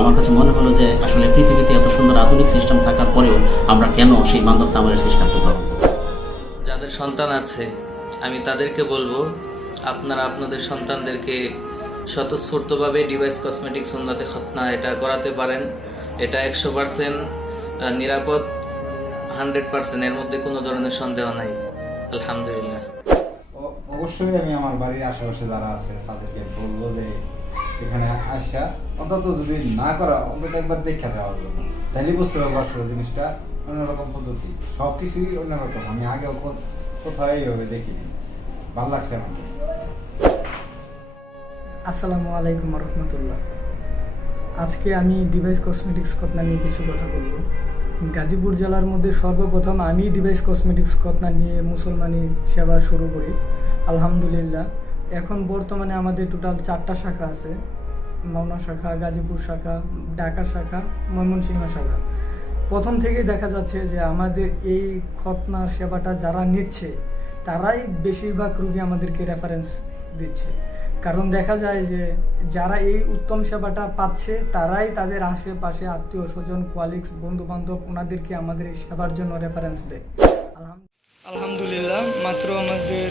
আমার কাছে মনে হলো যে আসলে পৃথিবীতে এত সুন্দর আধুনিক সিস্টেম থাকার পরেও আমরা কেন সেই মাদক তামাকের সিস্টেমকে গ্রহণ করব। যাদের সন্তান আছে আমি তাদেরকে বলবো আপনারা আপনাদের সন্তানদেরকে স্বতঃস্ফূর্তভাবে ডিভাইস কসমেটিক সুন্নাতে খতনা এটা করাতে পারেন। এটা 100% নিরাপদ, 100% এর মধ্যে কোনো ধরনের সন্দেহ নাই। আলহামদুলিল্লাহ। অবশ্যই আমি আমার বাড়ির আশেপাশে যারা আছে তাদেরকে বলবো যে এখানে আসা অন্তত যদি না করা অন্তত একবার দেখা দেওয়ার জন্য, তাহলে বুঝতে পারবো আসলে জিনিসটা অন্যরকম পদ্ধতি, সব কিছুই অন্যরকম। আমি আগেও কোথাও এইভাবে দেখিনি, ভালো লাগছে আমার। আসসালামু আলাইকুম রহমতুল্লাহ। আজকে আমি ডিভাইস কসমেটিক্স খতনা নিয়ে কিছু কথা বলবো। গাজীপুর জেলার মধ্যে সর্বপ্রথম আমি ডিভাইস কসমেটিক্স খতনা নিয়ে মুসলমানি সেবা শুরু করি। আলহামদুলিল্লাহ এখন বর্তমানে আমাদের টোটাল 4টা শাখা আছে, মাওনা শাখা, গাজীপুর শাখা, ঢাকা শাখা, ময়মনসিংহ শাখা। প্রথম থেকেই দেখা যাচ্ছে যে আমাদের এই খতনা সেবাটা যারা নিচ্ছে তারাই বেশিরভাগ রুগী আমাদেরকে রেফারেন্স দিচ্ছে। কারণ দেখা যায় যে যারা এই উত্তম সেবাটা পাচ্ছে তারাই তাদের আশেপাশে আত্মীয় স্বজন, কোয়ালিগস, বন্ধু বান্ধব ওনাদেরকে আমাদের এই সেবার জন্য রেফারেন্স দেয়। আলহামদুলিল্লাহ মাত্র আমাদের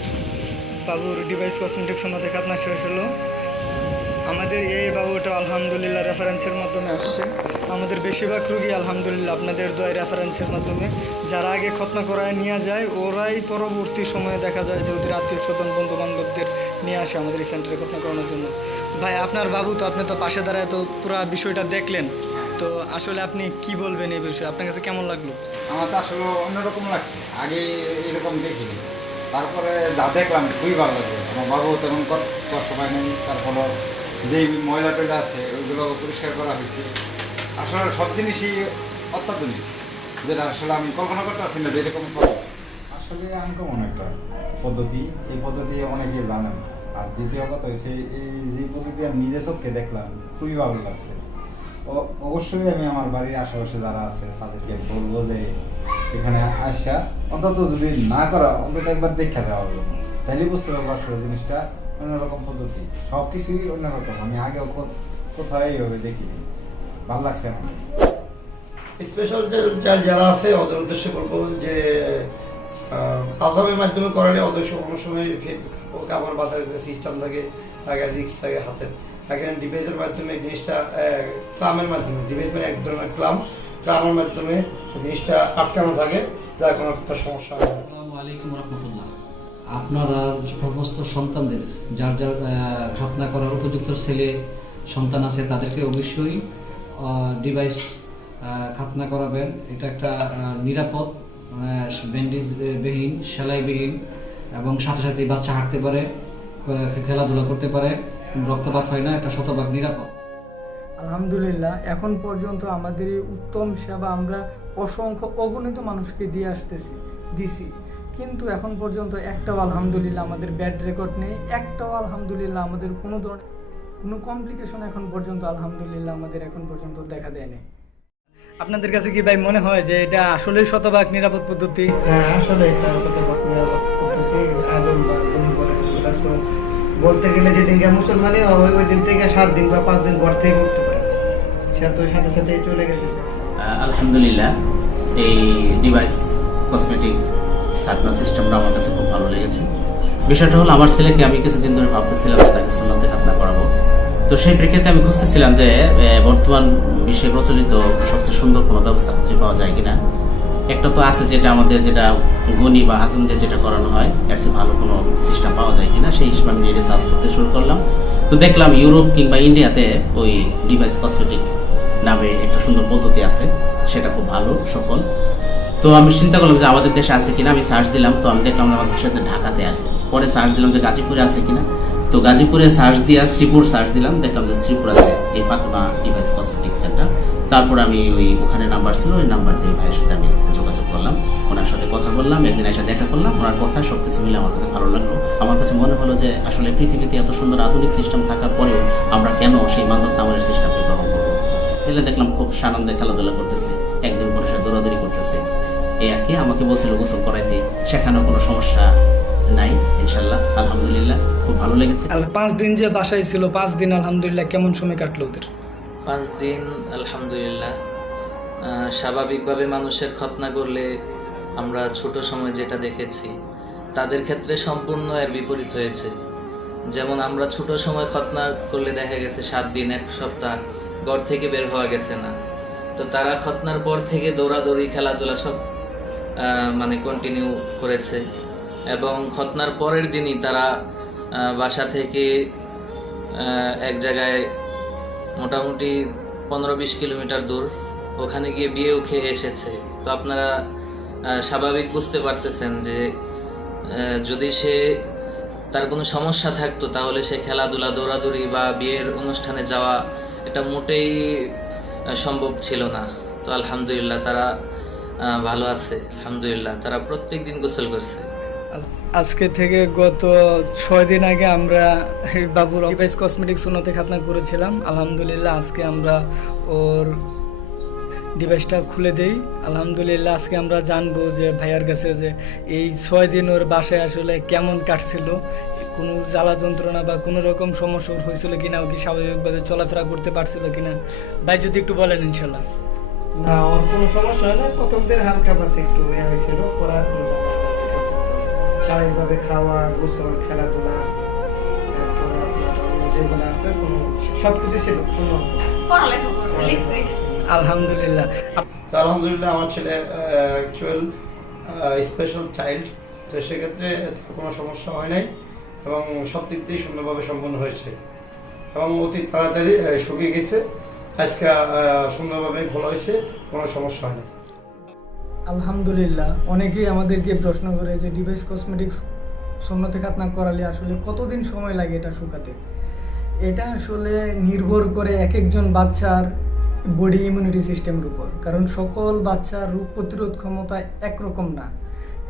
বাবুর ডিভাইস কসমেটিক্স আমাদের খাতনা শেষ হলো। আমাদের এই বাবুটা আলহামদুলিল্লাহ রেফারেন্সের মাধ্যমে আসছে। আমাদের বেশিরভাগ রুগী আলহামদুলিল্লাহ আপনাদের দোয়ায় রেফারেন্সের মাধ্যমে যারা আগে খতনা করায় নিয়ে যায় ওরাই পরবর্তী সময়ে দেখা যায় যে ওদের আত্মীয় স্বজন, বন্ধু বান্ধবদের নিয়ে আসে আমাদের এই সেন্টারে খতনা করানোর জন্য। ভাই আপনার বাবু তো, আপনি তো পাশে দাঁড়ায় তো পুরো বিষয়টা দেখলেন, তো আসলে আপনি কি বলবেন এই বিষয়ে? আপনার কাছে কেমন লাগলো? আমার তো আসলে অন্যরকম লাগছে, আগে এরকম দেখিনি। তারপরে যা দেখলাম খুবই ভালো লাগলো। আমার বাবু তেমন কষ্ট পায়নি। তারপর যেই ময়লা টয়লা আছে ওইগুলো পরিষ্কার করা হয়েছে। আসলে সব জিনিসই অত্যাধুনিক, যেটা আসলে আমি কল্পনা করতে পারছি না যে এরকম করবো। আসলে আনকমন একটা পদ্ধতি, এই পদ্ধতি অনেকে জানে না। আর দ্বিতীয় কথা হয়েছে এই যে পদ্ধতি আমি নিজে চোখকে দেখলাম খুবই ভালো লাগছে। অবশ্যই আমি আমার বাড়ির আশেপাশে যারা আছে তাদেরকে বলবো যে এখানে আসা অন্তত যদি না করা অন্তত একবার দেখা দেওয়ার জন্য, তাহলে বুঝতে পারবো আসলে জিনিসটা অন্যরকম পদ্ধতি, সব কিছুই অন্যরকম। আমি আগেও কোথাও এইভাবে দেখিনি, ভালো লাগছে আমার। স্পেশাল যারা আছে ওদের উদ্দেশ্যে বলবো যে আসামের মাধ্যমে করালে ওদের কোনো সময় কাপড় বাঁধার সিস্টেম থাকে, আগে রিক্স থাকে হাতের। এখানে ডিভাইসের মাধ্যমে জিনিসটা ক্লামের মাধ্যমে, ডিভাইস মানে এক ধরনের ক্লামের মাধ্যমে জিনিসটা আটকানো থাকে, যার কোনো একটা সমস্যা হয় না। আসসালামু আলাইকুম রহমতুল্লাহ। আপনারা সমস্ত সন্তানদের যার যার খাতনা করার উপযুক্ত ছেলে সন্তান আছে তাদেরকে অবশ্যই ডিভাইস খাতনা করাবেন। এটা একটা নিরাপদ, ব্যান্ডেজবিহীন, সেলাইবিহীন এবং সাথে সাথে বাচ্চা হাঁটতে পারে, খেলাধুলা করতে পারে, রক্তপাত হয় না, এটা শতভাগ নিরাপদ। আলহামদুলিল্লাহ এখন পর্যন্ত আমাদের এই উত্তম সেবা আমরা অসংখ্য অগণিত মানুষকে দিয়ে দিছি, কিন্তু এখন পর্যন্ত একটাও আলহামদুলিল্লাহ আমাদের ব্যাড রেকর্ড নেই, একটাও আলহামদুলিল্লাহ আমাদের কোনো ধরনের কোনো কমপ্লিকেশন এখন পর্যন্ত আলহামদুলিল্লাহ আমাদের এখন পর্যন্ত দেখা দেয়নি। আপনাদের কাছে কি ভাই মনে হয় যে এটা আসলেই শতভাগ নিরাপদ পদ্ধতি? হ্যাঁ, আসলে এটা শতভাগ নিরাপদ পদ্ধতি। তো বলতে গেলে যেদিনকে মুসলমানই ওই দিন থেকে 7 দিন বা 5 দিন পর থেকে করতে পারে, সে তো সাথে সাথেই চলে গেছে। আলহামদুলিল্লাহ এই ডিভাইস কসমেটিক খাতনা সিস্টেমটা আমার কাছে খুব ভালো লেগেছে। বিষয়টা হলো আমার ছেলেকে আমি কিছুদিন ধরে ভাবতেছিলাম তাকে সুন্নতে খাতনা করাবো। তো সেই প্রেক্ষিতে আমি খুঁজতেছিলাম যে বর্তমান বিশ্বে প্রচলিত সবচেয়ে সুন্দর কোনো ব্যবস্থা খুঁজে পাওয়া যায় কিনা। একটা তো আছে যেটা আমাদের যেটা গনি বা হাজম দিয়ে যেটা করানো হয়, এর চেয়ে ভালো কোনো সিস্টেম পাওয়া যায় কিনা সেই হিসেবে আমি রিসার্চ করতে শুরু করলাম। তো দেখলাম ইউরোপ কিংবা ইন্ডিয়াতে ওই ডিভাইস কসমেটিক নামে একটা সুন্দর পদ্ধতি আছে, সেটা খুব ভালো সফল। তো আমি চিন্তা করলাম যে আমাদের দেশে আছে কিনা, আমি সার্চ দিলাম। তো আমি দেখলাম আমাদের দেশে ঢাকাতে আছে। পরে সার্চ দিলাম যে গাজীপুরে আছে কিনা, তো গাজীপুরে সার্চ দিয়া শ্রীপুর সার্চ দিলাম, দেখলাম যে শ্রীপুর আছে এই ফাতেমা ডিভাইস কসমেটিক সেন্টার। তারপর আমি ওখানে নাম্বার ছিল, ওই নাম্বার দিয়ে ভাইয়ের সাথে আমি যোগাযোগ করলাম, ওনার সাথে কথা বললাম, একদিন এসে দেখা করলাম। ওনার কথা সবকিছু মিলে আমার কাছে ভালো লাগলো। আমার কাছে মনে হলো যে আসলে পৃথিবীতে এত সুন্দর আধুনিক সিস্টেম থাকার পরেও আমরা কেন সেই মাদক তামাকের সিস্টেমকে গ্রহণ করবো। ছেলে দেখলাম খুব সানন্দে খেলাধুলা করতেছে, একদিন পরে সে দৌড়াদৌড়ি করতেছে। এই আর কি, আমাকে বলছিল গোসল করাইতে, সেখানেও কোনো সমস্যা নাই ইনশাল্লাহ। আলহামদুলিল্লাহ খুব ভালো লেগেছে। 5 দিন যে বাসায় ছিল, 5 দিন আলহামদুলিল্লাহ কেমন সময় কাটলো ওদের? 5 দিন আলহামদুলিল্লাহ স্বাভাবিকভাবে মানুষের খতনা করলে আমরা ছোট সময় যেটা দেখেছি তাদের ক্ষেত্রে সম্পূর্ণ এর বিপরীত হয়েছে। যেমন আমরা ছোট সময় খতনা করলে দেখা গেছে 7 দিন 1 সপ্তাহ ঘর থেকে বের হওয়া গেছে না, তো তারা খতনার পর থেকে দৌড়াদৌড়ি খেলাধুলা সব মানে কন্টিনিউ করেছে এবং খতনার পরের দিনই তারা বাসা থেকে এক জায়গায় মোটামুটি 15-20 কিলোমিটার দূর ওখানে গিয়ে বিয়েও খেয়ে এসেছে। তো আপনারা স্বাভাবিক বুঝতে পারতেছেন যে যদি সে তার কোনো সমস্যা থাকতো তাহলে সে খেলাধুলা দৌড়াদৌড়ি বা বিয়ের অনুষ্ঠানে যাওয়া এটা মোটেই সম্ভব ছিল না। তো আলহামদুলিল্লাহ তারা ভালো আছে, আলহামদুলিল্লাহ তারা প্রত্যেক দিন গোসল করছে। আজকে থেকে গত 6 দিন আগে আমরা বাবুর ডিভাইস কসমেটিক সুন্নতে খাতনা করেছিলাম। আলহামদুলিল্লাহ আজকে আমরা ওর ডিভাইসটা খুলে দেই। আলহামদুলিল্লাহ আজকে আমরা জানবো যে ভাইয়ার কাছে যে এই 6 দিন ওর বাসায় আসলে কেমন কাটছিল, কোনো জ্বালা যন্ত্রণা বা কোনো রকম সমস্যা হয়েছিল কিনা, ও কি স্বাভাবিকভাবে চলাফেরা করতে পারছিল কিনা। ভাই যদি একটু বলেন ইনশাল্লাহ। না, ওর কোনো সমস্যা হয় না। প্রথম দিন হালকা বাসে একটু হয়েছিল, পরে স্বাভাবিকভাবে খাওয়া, গোসল, খেলাধুলা, তারপরে আপনার যেগুলো আছে কোনো সবকিছু ছিল, কোনো পড়ালেখা করছে, লিখছে। আলহামদুলিল্লাহ। তো আলহামদুলিল্লাহ আমার ছেলে অ্যাকচুয়াল স্পেশাল চাইল্ড, তো সেক্ষেত্রে কোনো সমস্যা হয় নাই এবং সব দিক দিয়ে সুন্দরভাবে সম্পন্ন হয়েছে এবং অতি তাড়াতাড়ি শুকিয়ে গেছে। আজকে সুন্দরভাবে ঘোলা হয়েছে, কোনো সমস্যা হয় না। আলহামদুলিল্লাহ। অনেকেই আমাদেরকে প্রশ্ন করে যে ডিভাইস কসমেটিক্স সুন্নতে খাতনা করালে আসলে কতদিন সময় লাগে এটা শুকাতে। এটা আসলে নির্ভর করে এক একজন বাচ্চার বডি ইমিউনিটি সিস্টেমের উপর, কারণ সকল বাচ্চার রোগ প্রতিরোধ ক্ষমতা একরকম না।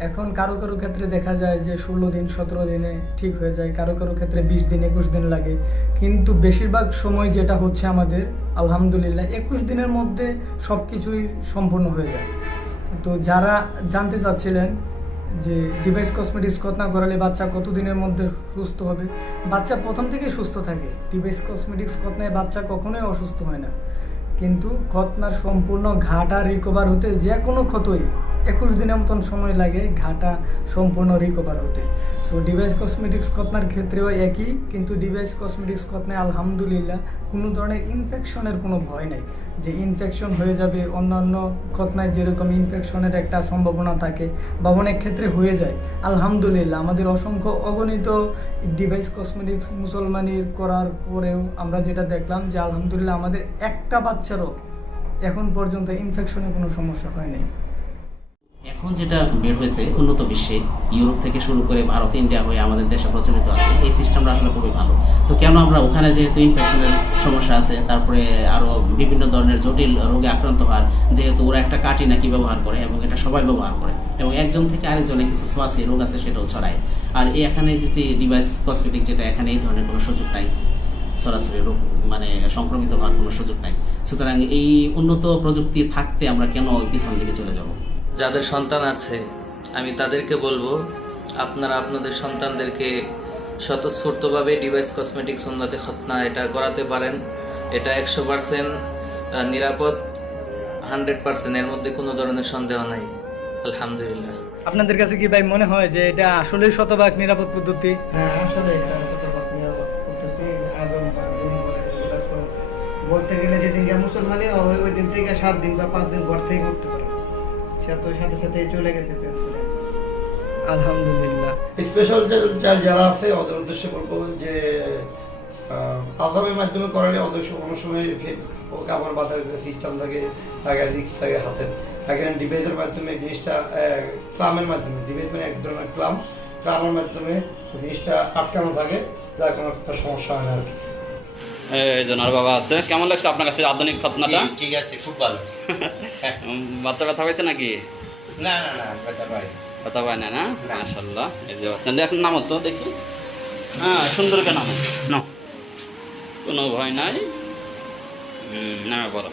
এখন কারো কারো ক্ষেত্রে দেখা যায় যে 16 দিন 17 দিনে ঠিক হয়ে যায়, কারো কারো ক্ষেত্রে 20 দিন 21 দিন লাগে, কিন্তু বেশিরভাগ সময় যেটা হচ্ছে আমাদের আলহামদুলিল্লাহ 21 দিনের মধ্যে সব কিছুই সম্পূর্ণ হয়ে যায়। তো যারা জানতে চাচ্ছিলেন যে ডিভাইস কসমেটিক্স খতনা করালে বাচ্চা কতদিনের মধ্যে সুস্থ হবে, বাচ্চা প্রথম থেকেই সুস্থ থাকে। ডিভাইস কসমেটিক্স খতনায় বাচ্চা কখনোই অসুস্থ হয় না, কিন্তু খতনার সম্পূর্ণ ঘাটা রিকভার হতে যে কোনো ক্ষতই 21 দিনের মতন সময় লাগে ঘাটা সম্পূর্ণ রিকভার হতে। সো ডিভাইস কসমেটিক্স খতনার ক্ষেত্রেও একই, কিন্তু ডিভাইস কসমেটিক্স খতনায় আলহামদুলিল্লাহ কোনো ধরনের ইনফেকশনের কোনো ভয় নেই যে ইনফেকশন হয়ে যাবে। অন্যান্য খতনায় যেরকম ইনফেকশনের একটা সম্ভাবনা থাকে বা অনেক ক্ষেত্রে হয়ে যায়, আলহামদুলিল্লাহ আমাদের অসংখ্য অগণিত ডিভাইস কসমেটিক্স মুসলমানির করার পরেও আমরা যেটা দেখলাম যে আলহামদুলিল্লাহ আমাদের একটা বাচ্চারও এখন পর্যন্ত ইনফেকশনের কোনো সমস্যা হয়নি। এখন যেটা বের হয়েছে উন্নত বিশ্বে ইউরোপ থেকে শুরু করে ভারত, ইন্ডিয়া হয়ে আমাদের দেশে প্রচলিত আছে, এই সিস্টেমটা আসলে খুবই ভালো। তো কেন আমরা ওখানে যেহেতু ইনফেকশনের সমস্যা আছে, তারপরে আরও বিভিন্ন ধরনের জটিল রোগে আক্রান্ত হওয়ার, যেহেতু ওরা একটা কাঠি নাকি ব্যবহার করে এবং এটা সবাই ব্যবহার করে এবং একজন থেকে আরেকজনে কিছু ছোঁয়াচে রোগ আছে সেটাও ছড়ায়। আর এখানে যে ডিভাইস কসমেটিক যেটা, এখানে এই ধরনের কোনো সুযোগ নাই, সরাসরি রোগ মানে সংক্রমিত হওয়ার কোনো সুযোগ নাই। সুতরাং এই উন্নত প্রযুক্তি থাকতে আমরা কেন পিছন দিকে চলে যাব? যাদের সন্তান আছে আমি তাদেরকে বলবো আপনারা আপনাদের সন্তানদেরকে স্বতঃস্ফূর্তভাবে ডিভাইস কসমেটিক সুন্নতে খতনা এটা করাতে পারেন। এটা 100% নিরাপদ, 100%, এর মধ্যে কোনো ধরনের সন্দেহ নাই। আলহামদুলিল্লাহ। আপনাদের কাছে কি ভাই মনে হয় যে এটা আসলেই শতভাগ নিরাপদ পদ্ধতি? হ্যাঁ, আসলে এটা শতভাগ নিরাপদ পদ্ধতি। আদম বা দুই বলে এগুলো তো বলতে গেলে যেদিন মুসলমানই ওই দিন থেকে 7 দিন বা 5 দিন ঘর থেকে করতে পারে, সে তো সাথে সাথে চলে গেছে প্রেম করে। আলহামদুলিল্লাহ। স্পেশাল চাইল্ড যারা আছে ওদের উদ্দেশ্যে বলবো যে আজামের মাধ্যমে করালে ওদের কোনো সময় কাপড় বাঁধার সিস্টেম থাকে, আগে রিক্স থাকে হাতের। আগে ডিভাইসের মাধ্যমে জিনিসটা ক্লামের মাধ্যমে, ডিভাইস মানে এক ধরনের ক্লামের মাধ্যমে জিনিসটা আটকানো থাকে, যার কোনো একটা সমস্যা হয় না আর কি। এই জন্য আর বাবা আছে। কেমন লাগছে আপনার কাছে আধুনিক খতনাটা? ঠিক আছে, খুব ভালো। বাচ্চা ব্যথা হয়েছে নাকি? না না না, ব্যথা পাই ব্যথা পায় না? না, মাশাআল্লাহ। এই যে দেখুন, নাম তো দেখি। হ্যাঁ, সুন্দর কেন না, কোনো ভয় নাই। না বলো,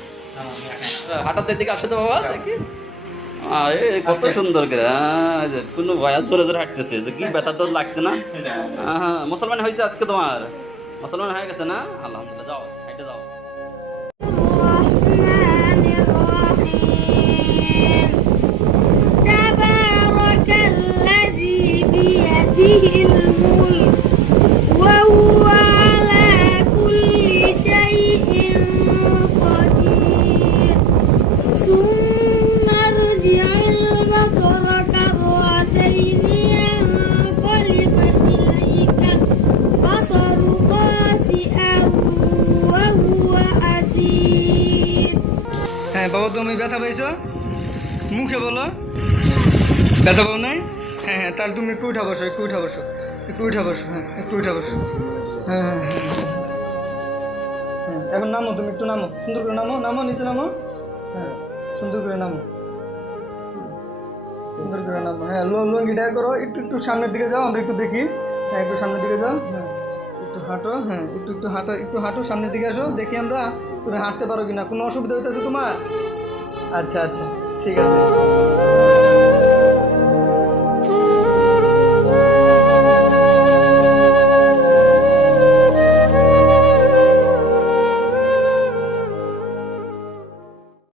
হাঁটাতে দিকে আসো তো বাবা, দেখি কত সুন্দর করে। কোনো ভয়, জোরে জোরে হাঁটতেছে, যে কি ব্যথা তো লাগছে না? হ্যাঁ, মুসলমান হয়েছে আজকে তোমার, মুসলমান হয়ে গেছে না? আলহামদুলিল্লাহ, যাও হাঁটে যাও। তুমি ব্যথা পাইছো? মুখে বলো ব্যথা পাও নাই? হ্যাঁ হ্যাঁ, তাহলে তুমি একটু উঠা বসো, একটু উঠা বসো, একটু উঠা বসো, হ্যাঁ একটু উঠা বসো। হ্যাঁ হ্যাঁ হ্যাঁ হ্যাঁ, এখন নামো, তুমি একটু নামো, সুন্দর করে নামো, নামো নিচে নামো, হ্যাঁ সুন্দর করে নামো, সুন্দর করে নামো। হ্যাঁ লঙ্গিটা করো, একটু একটু সামনের দিকে যাও, আমরা একটু দেখি। হ্যাঁ একটু সামনের দিকে যাও, হ্যাঁ একটু হাঁটো, হ্যাঁ একটু একটু হাঁটো, একটু হাঁটো, সামনের দিকে আসো, দেখি আমরা তুমি হাঁটতে পারো কিনা, কোনো অসুবিধা হইতেছে তোমার? আচ্ছা আচ্ছা ঠিক আছে।